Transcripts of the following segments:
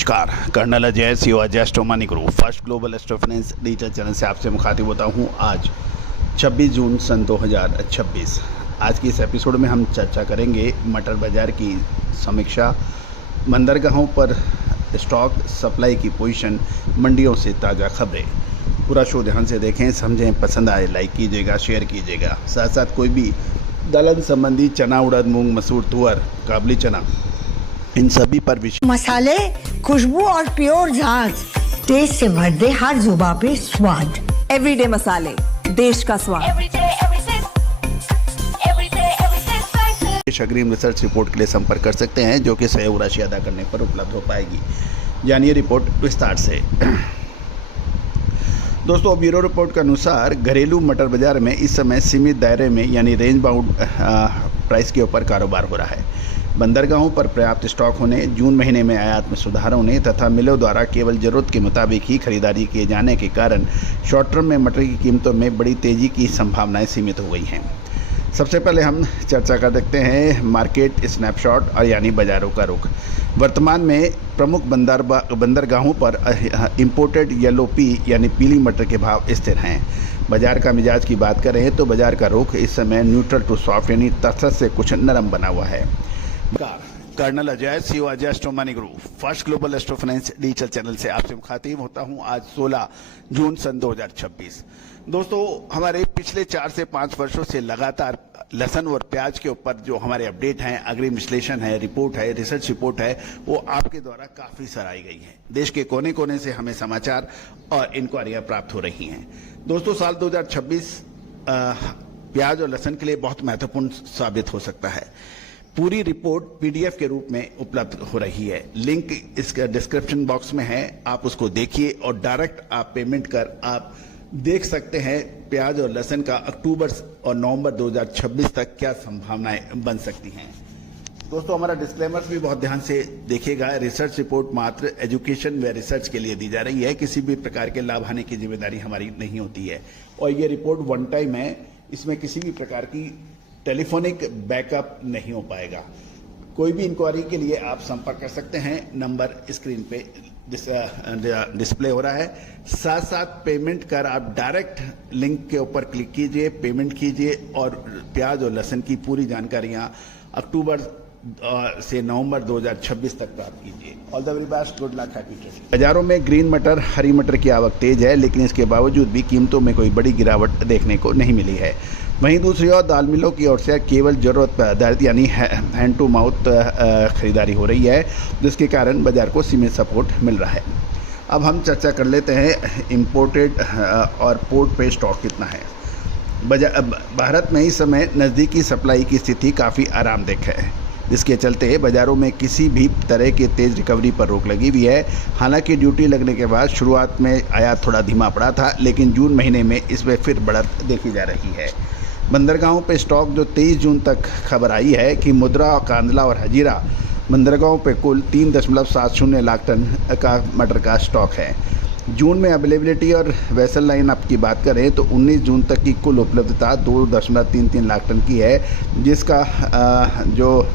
नमस्कार, colonel Ajay Siva Astromoney group first global astro finance digital channel से आपसे मुखातिब होता हूं। आज 26 जून सन 2026। आज की इस एपिसोड में हम चर्चा करेंगे मटर बाज़ार की समीक्षा, बंदरगाहों पर स्टॉक सप्लाई की पोजीशन, मंडियों से ताज़ा खबरें। पूरा शो ध्यान से देखें, समझें, पसंद आए लाइक कीजिएगा, शेयर कीजिएगा। साथ साथ कोई भी दलहन संबंधी चना, उड़द, मूंग, मसूर, तुअर, काबली चना, इन सभी पर मसाले, खुशबू और प्योर झाग, टेस्ट से भर दे हर जुबान पे स्वाद। एवरीडे मसाले, देश का स्वाद। अग्रिम रिसर्च रिपोर्ट के लिए संपर्क कर सकते हैं, जो कि सहयोग राशि अदा करने पर उपलब्ध हो पाएगी। जानिए रिपोर्ट विस्तार से। दोस्तों, ब्यूरो रिपोर्ट के अनुसार घरेलू मटर बाजार में इस समय सीमित दायरे में यानी रेंज बाउंड प्राइस के ऊपर कारोबार हो रहा है। बंदरगाहों पर पर्याप्त स्टॉक होने, जून महीने में आयात में सुधार होने तथा मिलों द्वारा केवल जरूरत के मुताबिक ही खरीदारी किए जाने के कारण शॉर्ट टर्म में मटर की कीमतों में बड़ी तेज़ी की संभावनाएं सीमित हो गई हैं। सबसे पहले हम चर्चा कर देखते हैं मार्केट स्नैपशॉट और यानी बाज़ारों का रुख। वर्तमान में प्रमुख बंदरगाहों पर इंपोर्टेड येलो पी यानी पीली मटर के भाव स्थिर हैं। बाजार का मिजाज की बात करें तो बाजार का रुख इस समय न्यूट्रल टू सॉफ्ट यानी तटस्थ से कुछ नरम बना हुआ है। Colonel Ajay Siva Astromoney group first global astro finance digital channel से आपसे मुखातिब होता हूं। आज 16 जून सन 2026। दोस्तों, हमारे पिछले 4 से 5 वर्षों से लगातार लहसुन और प्याज के ऊपर जो हमारे अपडेट हैं, अग्रिम विश्लेषण है, रिपोर्ट है, रिसर्च रिपोर्ट है, वो आपके द्वारा काफ़ी सराही गई है। देश के कोने कोने से हमें समाचार और इंक्वायरियाँ प्राप्त हो रही हैं। दोस्तों, साल 2026 प्याज और लहसुन के लिए बहुत महत्वपूर्ण साबित हो सकता है। पूरी रिपोर्ट पीडीएफ के रूप में उपलब्ध हो रही है। लिंक इसका डिस्क्रिप्शन बॉक्स में है, आप उसको देखिए और डायरेक्ट आप पेमेंट कर आप देख सकते हैं प्याज और लहसुन का अक्टूबर और नवंबर 2026 तक क्या संभावनाएं बन सकती हैं। दोस्तों, हमारा डिस्क्लेमर्स भी बहुत ध्यान से देखिएगा। रिसर्च रिपोर्ट मात्र एजुकेशन व रिसर्च के लिए दी जा रही है, किसी भी प्रकार के लाभ हानि की जिम्मेदारी हमारी नहीं होती है। और ये रिपोर्ट वन टाइम है, इसमें किसी भी प्रकार की टेलीफोनिक बैकअप नहीं हो पाएगा। कोई भी इंक्वायरी के लिए आप संपर्क कर सकते हैं, नंबर स्क्रीन पे डिस्प्ले हो रहा है। साथ साथ पेमेंट कर आप डायरेक्ट लिंक के ऊपर क्लिक कीजिए, पेमेंट कीजिए और प्याज और लहसुन की पूरी जानकारियां अक्टूबर से नवंबर 2026 तक प्राप्त कीजिए। All the very best, good luck, happy trading. बाजारों में ग्रीन मटर, हरी मटर की आवक तेज है, लेकिन इसके बावजूद भी कीमतों में कोई बड़ी गिरावट देखने को नहीं मिली है। वहीं दूसरी ओर दाल मिलों की ओर से केवल जरूरत पर आधारित यानी हैंड टू माउथ खरीदारी हो रही है, जिसके कारण बाजार को सीमित सपोर्ट मिल रहा है। अब हम चर्चा कर लेते हैं इम्पोर्टेड और पोर्ट पे स्टॉक कितना है। भारत में इस समय नज़दीकी सप्लाई की स्थिति काफ़ी आरामदेह है, जिसके चलते बाज़ारों में किसी भी तरह की तेज़ रिकवरी पर रोक लगी हुई है। हालांकि ड्यूटी लगने के बाद शुरुआत में आयात थोड़ा धीमा पड़ा था, लेकिन जून महीने में इसमें फिर बढ़त देखी जा रही है। बंदरगाहों पे स्टॉक जो 23 जून तक खबर आई है कि मुद्रा, कांदला और हजीरा बंदरगाहों पे कुल 3.70 लाख टन का मटर का स्टॉक है। जून में अवेलेबिलिटी और वेसल लाइन अप की बात करें तो 19 जून तक की कुल उपलब्धता 2.33 लाख टन की है, जिसका जो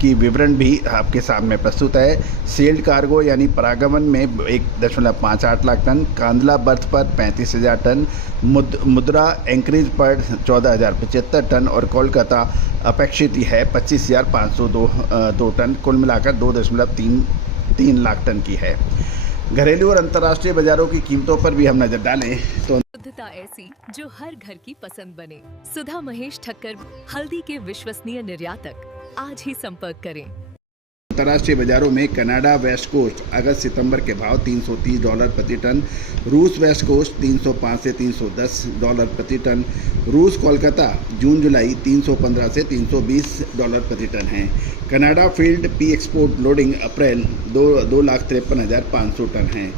की विवरण भी आपके सामने प्रस्तुत है। सेल्ड कार्गो यानी परागमन में 1.58 लाख टन, कांदला बर्थ पर 35,000 टन, मुद्रा एंकरेज पर 14,075 टन और कोलकाता अपेक्षित है 25,502 टन। कुल मिलाकर 2.33 लाख टन की है। घरेलू और अंतर्राष्ट्रीय बाजारों की कीमतों पर भी हम नजर डालें तो शुद्धता ऐसी जो हर घर की पसंद बने। सुधा महेश ठक्कर, हल्दी के विश्वसनीय निर्यातक। आज ही संपर्क करें। अंतर्राष्ट्रीय बाजारों में कनाडा वेस्ट कोस्ट अगस्त सितंबर के भाव $330 प्रति टन, रूस वेस्ट कोस्ट 305 से $310 प्रति टन, रूस कोलकाता जून जुलाई 315 से $320 प्रति टन है। Canada field pea export loading April 2,53,500 ton है।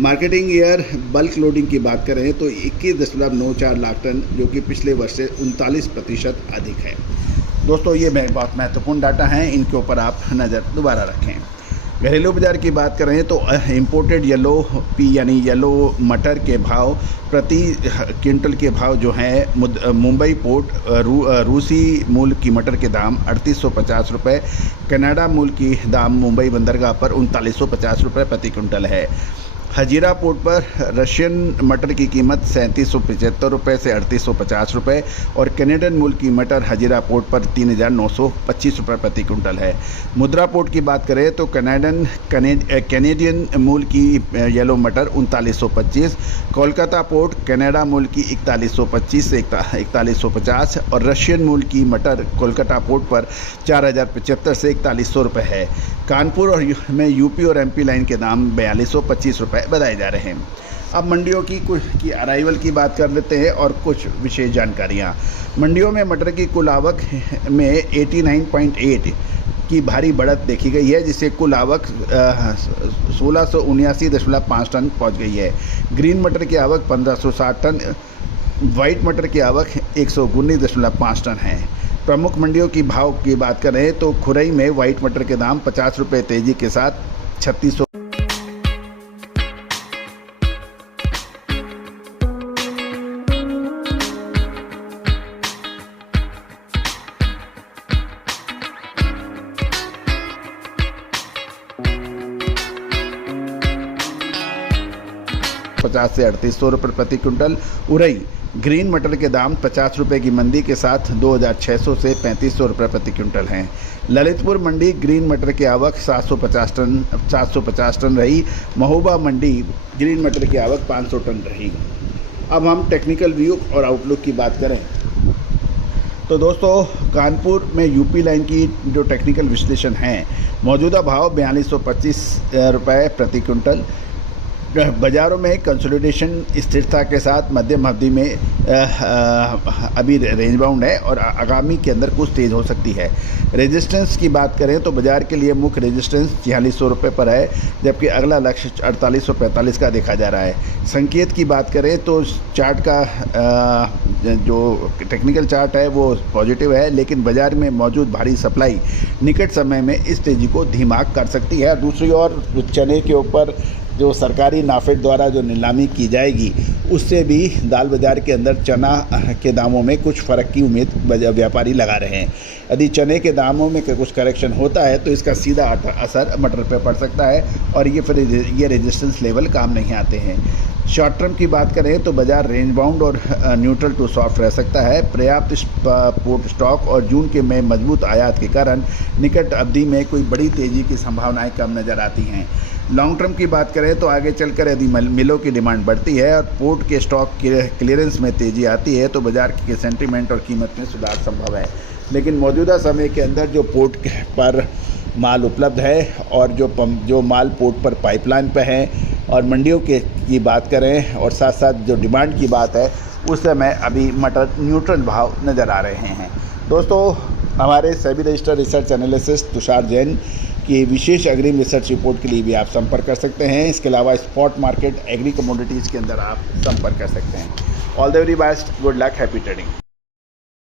मार्केटिंग ईयर बल्क लोडिंग की बात करें तो 21.94 लाख टन, जो कि पिछले वर्ष से 39% अधिक है। दोस्तों, ये बहुत महत्वपूर्ण डाटा हैं, इनके ऊपर आप नज़र दोबारा रखें। घरेलू बाज़ार की बात करें तो इम्पोर्टेड येलो पी यानी येलो मटर के भाव प्रति क्विंटल के भाव जो हैं मुंबई पोर्ट रूसी मूल की मटर के दाम 3850 रुपये, कनाडा मूल की दाम मुंबई बंदरगाह पर 3950 रुपये प्रति क्विंटल है। हजीरा पोर्ट पर रशियन मटर की कीमत 3775 रुपये से 3850 रुपये और कैनेडियन मूल की मटर हजीरा पोर्ट पर 3925 रुपये प्रति क्विंटल है। मुद्रा पोर्ट की बात करें तो कैनेडियन मूल की येलो मटर 3925, कोलकाता पोर्ट कनाडा मूल की 4125 से 4150 और रशियन मूल की मटर कोलकाता पोर्ट पर 4075 से 4100 रुपये है। कानपुर और में यूपी और एमपी लाइन के दाम 4225 रुपये बताए जा रहे हैं। अब मंडियों की अराइवल की बात कर लेते हैं और कुछ विशेष जानकारियाँ। मंडियों में मटर की कुल आवक में 89.8 की भारी बढ़त देखी गई है, जिससे कुल आवक 1679.5 टन पहुंच गई है। ग्रीन मटर की आवक 1560 टन, वाइट मटर की आवक 119.5 टन है। प्रमुख मंडियों की भाव की बात करें तो खुरई में वाइट मटर के दाम 50 रुपये तेजी के साथ 3600 50 से 3800 रुपये प्रति क्विंटल। उरई ग्रीन मटर के दाम 50 रुपये की मंदी के साथ 2600 से 3500 रुपये प्रति क्विंटल हैं। ललितपुर मंडी ग्रीन मटर की आवक 750 टन रही। महोबा मंडी ग्रीन मटर की आवक 500 टन रही। अब हम टेक्निकल व्यू और आउटलुक की बात करें तो दोस्तों, कानपुर में यूपी लाइन की जो टेक्निकल विश्लेषण है, मौजूदा भाव 4225 रुपये प्रति क्विंटल। बाज़ारों में कंसोलिडेशन स्थिरता के साथ मध्यम अवधि में अभी रेंज बाउंड है और आगामी के अंदर कुछ तेज़ हो सकती है। रेजिस्टेंस की बात करें तो बाज़ार के लिए मुख्य रेजिस्टेंस 4600 रुपये पर है, जबकि अगला लक्ष्य 4845 का देखा जा रहा है। संकेत की बात करें तो चार्ट का जो टेक्निकल चार्ट है वो पॉजिटिव है, लेकिन बाज़ार में मौजूद भारी सप्लाई निकट समय में इस तेज़ी को धीमा कर सकती है। दूसरी ओर चने के ऊपर जो सरकारी नाफेड द्वारा जो नीलामी की जाएगी, उससे भी दाल बाज़ार के अंदर चना के दामों में कुछ फ़र्क की उम्मीद व्यापारी लगा रहे हैं। यदि चने के दामों में कुछ करेक्शन होता है तो इसका सीधा असर मटर पर पड़ सकता है और ये रेजिस्टेंस लेवल काम नहीं आते हैं। शॉर्ट टर्म की बात करें तो बाज़ार रेंज बाउंड और न्यूट्रल टू सॉफ्ट रह सकता है। पर्याप्त पोर्ट स्टॉक और जून के में मजबूत आयात के कारण निकट अवधि में कोई बड़ी तेज़ी की संभावनाएं कम नज़र आती हैं। लॉन्ग टर्म की बात करें तो आगे चलकर यदि मिलों की डिमांड बढ़ती है और पोर्ट के स्टॉक क्लियरेंस में तेज़ी आती है तो बाज़ार के सेंटीमेंट और कीमत में सुधार संभव है। लेकिन मौजूदा समय के अंदर जो पोर्ट पर माल उपलब्ध है और जो माल पोर्ट पर पाइपलाइन पे है और मंडियों की बात करें और साथ साथ जो डिमांड की बात है, उस समय अभी मटर न्यूट्रल भाव नज़र आ रहे हैं। दोस्तों, हमारे SEBI registered research analyst Tushar Jain की विशेष अग्रिम रिसर्च रिपोर्ट के लिए भी आप संपर्क कर सकते हैं। इसके अलावा स्पॉट मार्केट एग्री कमोडिटीज़ के अंदर आप संपर्क कर सकते हैं। All the very best, good luck, happy trading.